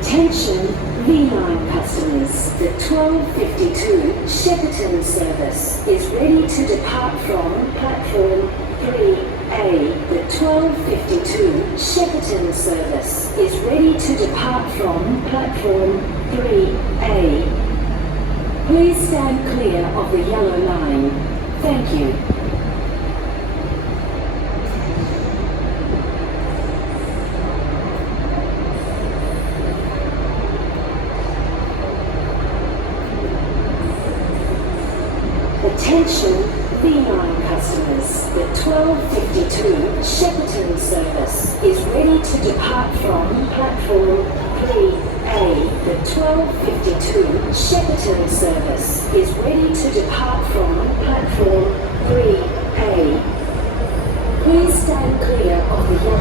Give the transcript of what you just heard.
Attention V9 customers, the 1252 Shepparton service is ready to depart from platform 3A. The 1252 Shepparton service is ready to depart from platform 3A. Please stand clear of the yellow line. Thank you. Attention V9 customers, the 1252 Shepparton service is ready to depart from platform 3A. The 1252 Shepparton service is ready to depart from platform 3A. Please stand clear of the yellow